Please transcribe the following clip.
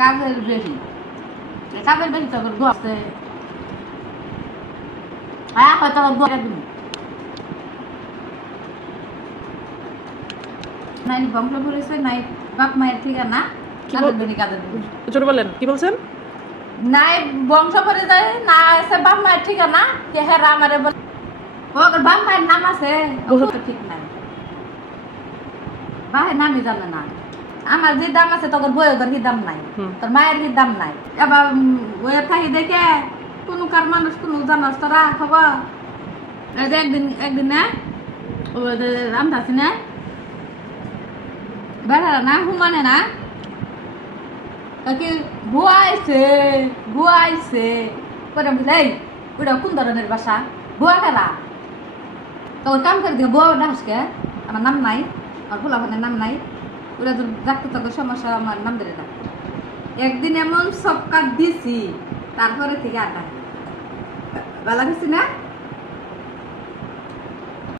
কাজের বেশি কাজের বেশি তো আছে হ্যাঁ হয়তো নাই বংশ পরিচয় নাই বাপ মায়ের ঠিকানা কাজের বেশি কাজের বেশি ছোট বলেন কি বলছেন নাই বংশ পরিচয় না আছে বাপ মায়ের ঠিকানা কে হেরা আমারে বলে ওর বাপ মায়ের নাম আছে ঠিক নাই বাহের নামই জানে না আমার যে দাম আছে তোর বইয়ের কি দাম নাই তোর মায়ের কি দাম নাই এবার বইয়ের থাকি দেখে কোনো কার মানুষ কোনো জানাস তোরা খবর একদিন না রামদাসি না বেড়া না হুমানে না কি বুয়াইছে করে বুঝলাই ওটা কোন ধরনের বাসা বুয়া খেলা তোর কাম করে দিয়ে বুয়া ডাসকে আমার নাম নাই আর ফুলাফানের নাম নাই ওরা তো ডাক্তার তোকে সমস্যা আমার নাম ধরে না একদিন এমন সবকাত দিছি তারপরে থেকে আটা বেলা গেছি না